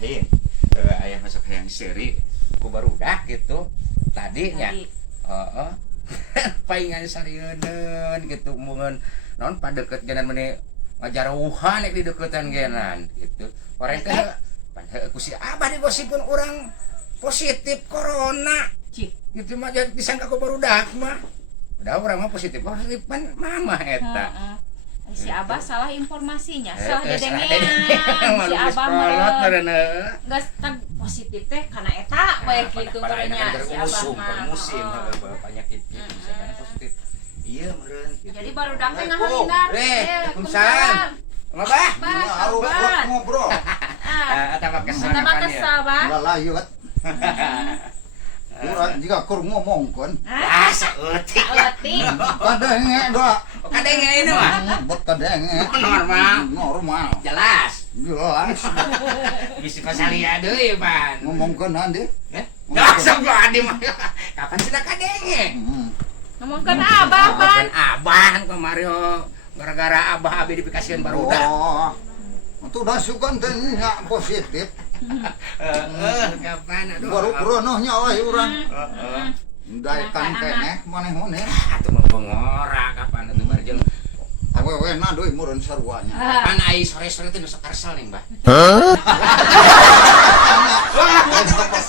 lain aya masuk hayang seri ku barudak gitu tadinya paingan sarieun gitu mungeun naon padeukeut genan meni ngajarauhan di deukeutan genan gitu orang teh ku si abah digosipkeun urang positif corona gitu mah jadi disangka ku barudak mah udah urang mah positif pan mama eta si abah salah informasinya salah dedengnya si abah mah geus positif teh kana eta bae kitu berenya si abah mah musim penyakit gitu misalnya positif iya meureun gitu jadi barudak teh ngahindar waalaikumsalam Mabah harus ngobrol eta mah kesal Bang lalayut urang juga kur ngomongkeun saeutik kadenge doa kadenge ini mah bot kadenge normal jelas bisi pasalia deui pan ngomongkeun andi dasar gua adi mah kapan cenah kadenge ngomongkeun abah pan abah kemari gara-gara abah abi dipikasieun barudak itu udah sugan teh positif kapan aduh baru kronohnya wae urang daekan keneh maneh-maneh atuh mah bengora kapan atuh barjeng awewena deui meureun saruanya kapan ai sore-sore teh nu sakarsel nih mbah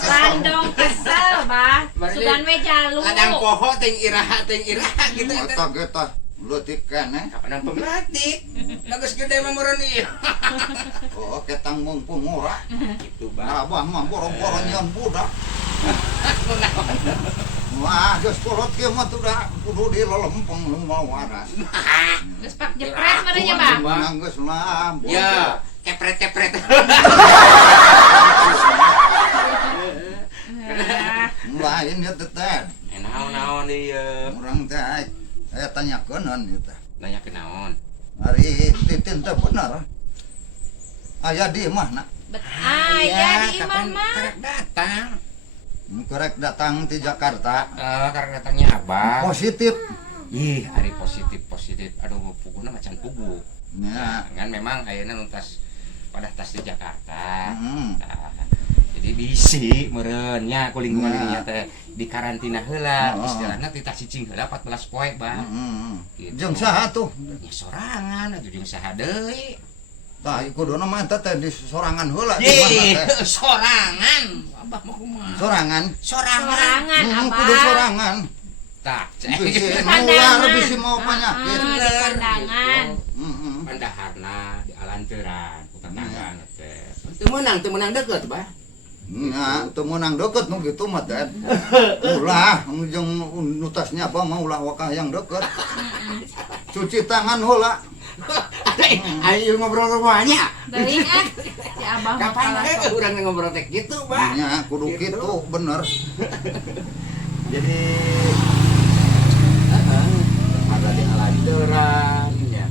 landong kesel bah sugan we jalu ladang poho teh iraha gitu eta geta leutik keneh kapan pemlatik bagus gede mah meureun ieu oh ketang mumpung ora gitu bah abah mah boro-boro nyeun budak wah geus kolot kieu mah udah kudu dilelempeng nu mau waras geus pak jepret merenya bang geus lah ya kepret lain ya teh naon ieu urang teh aya tanyakeun eta nanya ke naon ari titin teh bener aya di imahna aya di imah mah datang korek datang di Jakarta karena datangnya abah positif ih hari positif aduh puguna macan pugu ya kan memang ayeuna nuntas pada tas di Jakarta jadi bisi meureun nya ku lingkungan nya teh di karantina heula istilahna ti tas cicing heula 14 poe bang gitu jeung saha tuh nya sorangan atuh jeung saha deui tah kuduna mah eta teh di sorangan heula di mana teh sorangan abah mah kumaha sorangan abah kudu sorangan tak bisi nular bisi mau penyakit di pandangan pandaharna di alanteuran ku tetanggaan teh teu meunang deukeut bah nah, teu meunang deukeut nu kitu mah teh. Ulah jeung nutasnya apa mah ulah wakah yang deukeut. Cuci tangan heula. Ayo ngobrol rumahnya. Deui si abah Kapan urang ngobrol teh kitu, Pak? Nya kudu kitu bener. Jadi ada di alanteuran nya.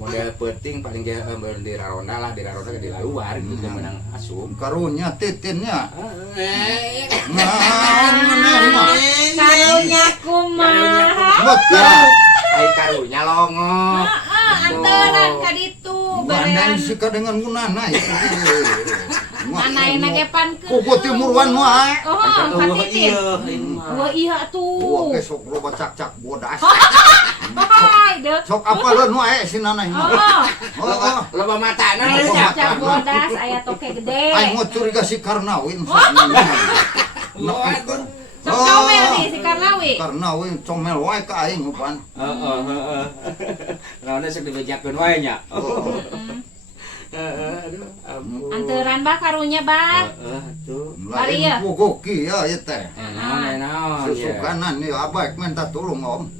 Model penting paling dia di raronda lah di luar gitu menang asum Karunya titinnya. Karunya kumaha? Betul. Ai karunya longo. Anteran ka ditu Bandai sika dengan gunana ya. Mana enak ge pankeun. Kuku timuruan wae. Oh, patitin. Oh iya tuh. Wah, besok loba cak-cak bodas. Hai, deuh. Sok apaleun wae si nanah mah. Oh, Loba matana nya. Cak bodas aya toke gede. Aing mau curiga si Karnawin. Sok comel nih si Karnawi. Karnawin comel wae ka aing upan. Heeh. Lawan sok dibejakeun wae nya. Anteran bah karunya bah. Tuh. Bari ya. Pokok kieu ieu teh. Naon. Susukanan ieu abah minta tulung om.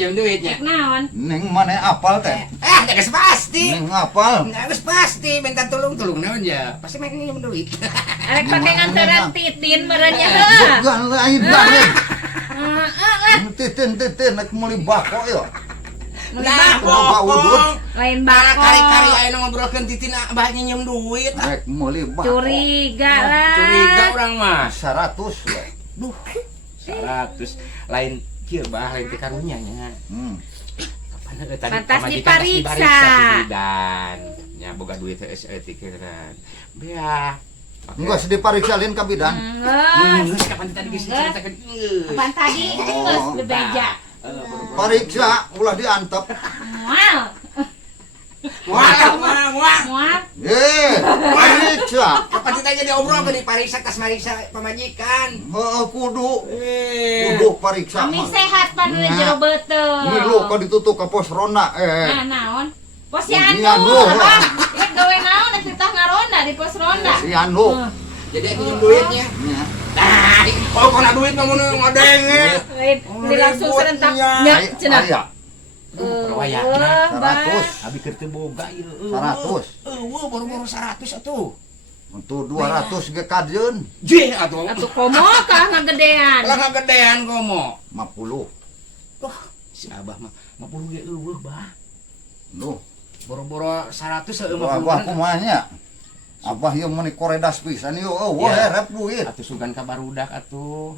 Jam duitnya. Cek naon? Ning maneh apal teh? Geus pasti. Ning apal. Geus pasti minta tolong naon ya. Pasti make jam duit. Arek pake nganteran titin merenya heuh. Bukan lain bae. Titin nek meuli bako yo. Nah, Lain bako. Kari-kari ayeuna ngobrolkeun titin abah nyem duit. Nek meuli bako. Curiga lah. Curiga urang mah. 100 we. Duh. 100 lain kieu bah lain teh karunya nya. Kapan tadi Pantas dipariksa. dan nya boga duit tikeran bea Enggak sedih pariksalin ka bidan. Geus. kapan tadi geus Geus. ceritakeun Kapan tadi geus bebeja. Pariksa ulah diantep. Mual. Pariksa. kapan ditanya diobrolkeun di pariksa tas mariksa pamajikan Heeh kudu pariksa. Kami sehat pan we jero beuteung. Milu ka ditutup ka pos ronda Nah, naon? Posyandu. Posyandu. Abah, ya gawe naon atuh tah ngaronda di pos ronda. si anu. jadi aku minjem duitnya Nya. nah kalau kena duit mah mun ngodeng Ini langsung serentak nya cenah. Aya. perwayana 100. abi keur teu boga ieu 100. baru-baru 100 atuh Untuk 200 ge kajeun. je atuh Atuh komo kah ngagedean. lah ngagedean komo 50. si abah mah 50 ge eueuh bah Duh, boro-boro 100 eueuh abah kumanya. Abah ieu meuni koredas pisan ieu eueuh Iya. herep duit. atuh sugan ka barudak atuh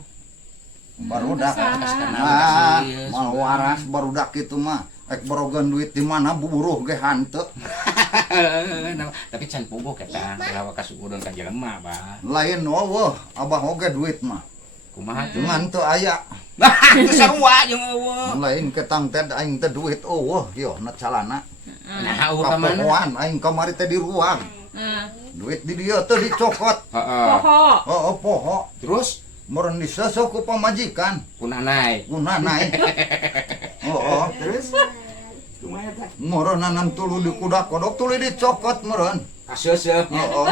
Barudak. Kumaha? Nah, mau waras barudak kitu mah. Ek borogan duit di mana buburuh ge hanteu. tapi can puguh eta lawa kasukudon ka jelema bah Lain eueuh, abah oge duit mah. kumaha tuh Dengan teu aya. itu sarua jeung eueuh Lain ketang teh aing teh duit eueuh yo na calana. nah eueuh ka mana Kapohoan aing kamari teh di ruang. Duit di dieu teh dicokot. heeh Poho. Oh, poho. terus Meureun disesok ku pamajikan. kunanai Guna naik. Oh, terus kumaha tah meureun tulu di kuda kodok tulu dicokot meureun. kaseuseup Oh.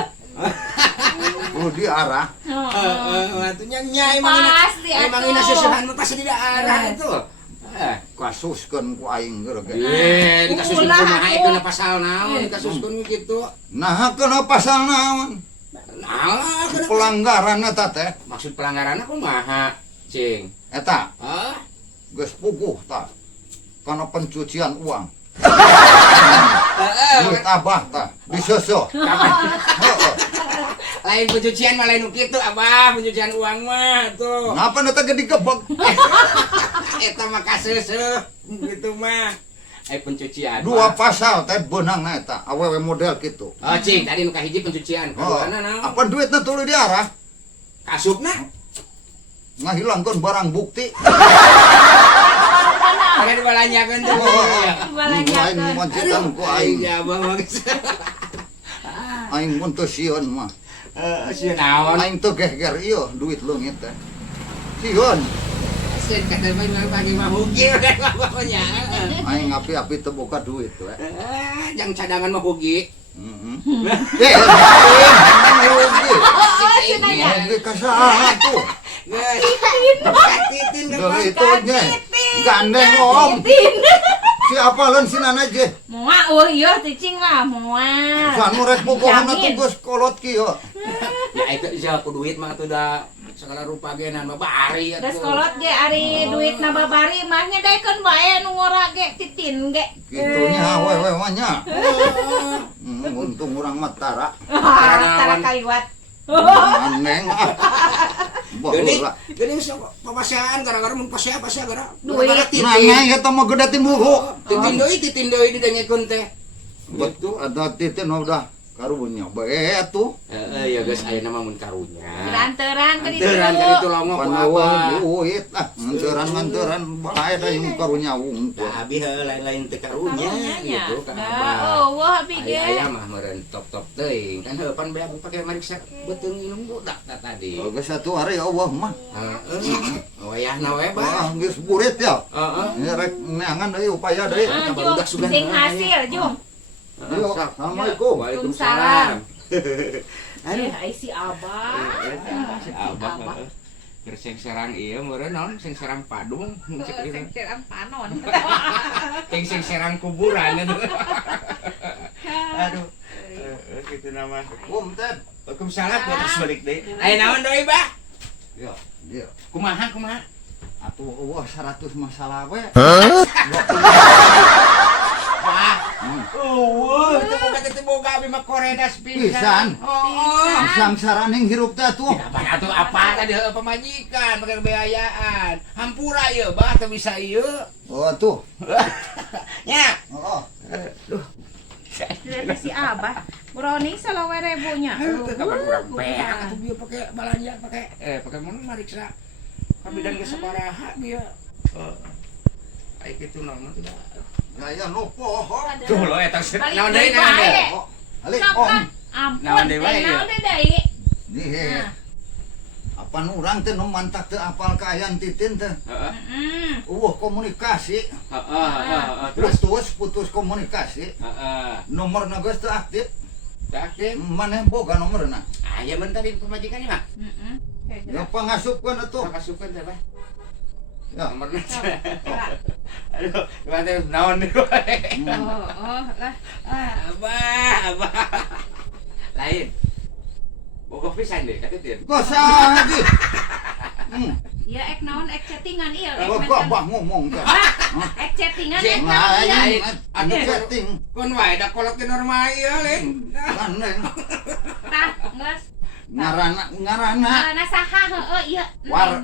Tulu diarah. atuh nya emang Pasti emang atuh. ina seusehan mah pasti di daerah itu Kasuskeun ku aing geureuh. dikasuskeun Ulah, kumaha atuh. itu na pasal naon dikasuskeun kitu Nah, kenapa pasal naon? nah kenapa Pelanggaran eta teh. maksud pelanggaranna kumaha cing Eta hah geus puguh tah. Kana pencucian uang. Duit abah tah diseseuh. Heeh. lain pencucian mah lain nu kitu abah pencucian uang mah tuh Ngapa eta ge digebeg? eta mah kaseuseuh gitu mah pencucian Dua pasal teh beunangna eta awewe model kitu. oh cing tadi nu kahiji pencucian Oh, kaduana naon apa duitna tuluy diarah? kasupna Ngahilangkeun barang bukti. pada dibalanyakeun tuh Lain majikan ku aing. ya abah mah Aing mun teu sieun mah. sieun naon Aing teu geger ieu duit leungit teh. Sieun. sieun kata mah pagi mah hugi pokoknya Aing api-api teu boga duit we. yang cadangan mah hugi Heeh. Rugi. Rugi ka saha tuh? guys katitin Dari itu nya. Gandeng om. Siapa leun sinana je? Moal ieu cicing mah moal. Sanu rek bogohna Jamin. tuh geus kolot kieu. ya itu iya ku duit mah tuh da segala rupa genan mah bari Da sekolot ge ari duit na babari mah nyedaikeun bae nu ngora ge titin ge. Kitunya wewe mah nya. Untung urang mah tara. Tara kaliwat. Aneng ah. Geuning Baheula. geuning sok papasean gara-gara mun pasea gara Duit. Nah, eta mah gede ti buku. titin deui didengekeun teh Betul, ada titin udah karunya bae atuh. ya guys ayeuna mah mun karunya Lanteran ke ditu. Anteran ka ditu lomo ku Panawa abah duit ah, nganteran bae da yang karunya wungkul. abi lain-lain teh karunya gitu ka Da abah eueuh abi ge. aya mah meureun top-top teuing kan heupan beak pake mariksa beuteung inung budak tadi Geus atuh ari Allah mah. heeh wayahna we bah Wah, geus burit ya. heeh Ini rek neangan deui upaya deui. Ah, Kabar udah Jung, sugan. sing hasil, Jung. Yo, assalamualaikum. Waalaikumsalam. Eh, ai si Abah. Si Abah. Keur serang ieu meureun naon sing serang padung cek ieu. Serang panon. Sing serang kuburan itu. Aduh. Kitu nama. Ted. Waalaikumsalam terus balik deui. Aya naon deui, Bah? Ya, dia. Kumaha? Atuh eueuh 100 masalah we. Wah. Teu boga abi mah koredas Pisan. pisan. Oh. Sangsaraning hirup teh atuh. Apa atuh apa tadi heueuh pamajikan pakai kebiayaan. Hampura ieu, Bah, teu bisa ieu. Oh atuh. Nya. Heeh. Aduh. Lihat si Abah. Browning 20.000 nya. Kapan urang beak atuh bieu pake balanja pake mun mariksa. Kabidan ge sabaraha bieu. Ai kitu naon tidak. Gaya nu poho. Tuh lo eta naon deui, deui naon bae. deui. Alik Sok, om. Kang. Ampun, Naon deui wae, naon ya? deui? Nih. Apa urang teh nu mantak teu apal kaayaan titin teh. Heeh. Komunikasi. Heeh. Terus putus komunikasi. Heeh. Nomorna geus teu aktif. Aktif. Maneh boga nomorna. Aya bentar di pemajikan mah. Heeh. Ya pangasupkeun atuh. Makasupkeun teh, Bah. Ya. Nomorna. Aduh, gimana naon deui wae. Oh, lah. Abah. Lain. Boga pisan deh, kata dia. Kosa di. Ya ek naon ek chattingan ieu. Bah ngomong teh. Ek chattingan Cek ek naon ieu. Lain Atuh, chatting. Kon wae da kolot ke normal ieu, Leng. Kaneng. Tah, geus. Ngaranna Ngaranna saha heueuh ieu?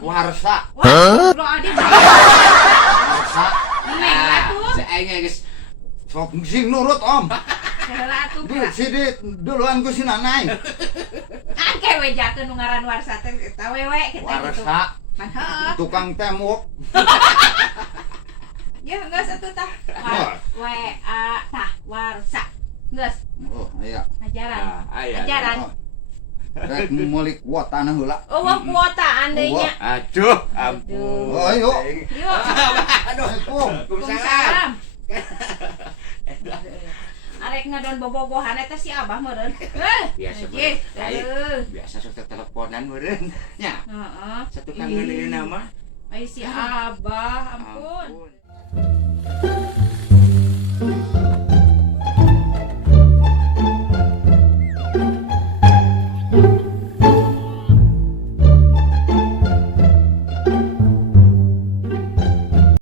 Warsa. Wah, bro adi. Warsa. Neng atuh. Saenge geus Sok sing nurut om. Heula atuh. Di sini duluan ku si Nanai. Angke we jakeun nu ngaran Warsa teh eta wewe kita gitu. Warsa. Pan heueuh. Tukang tembok. Ya geus atuh tah. Warsa. Geus. Oh iya. Ajaran. aya. Ajaran. Rek mulik wotana heula. Oh, kuota andainya. Aduh, ampun. Oh, yuk. Yuk. Aduh, Waalaikumsalam. Arek ngadon bobogohan eta si Abah meureun. Biasa Najis. biasa sok teleponan meureun. Nya, Heeh. satu kangen deui nama. Ai si Abah, ampun.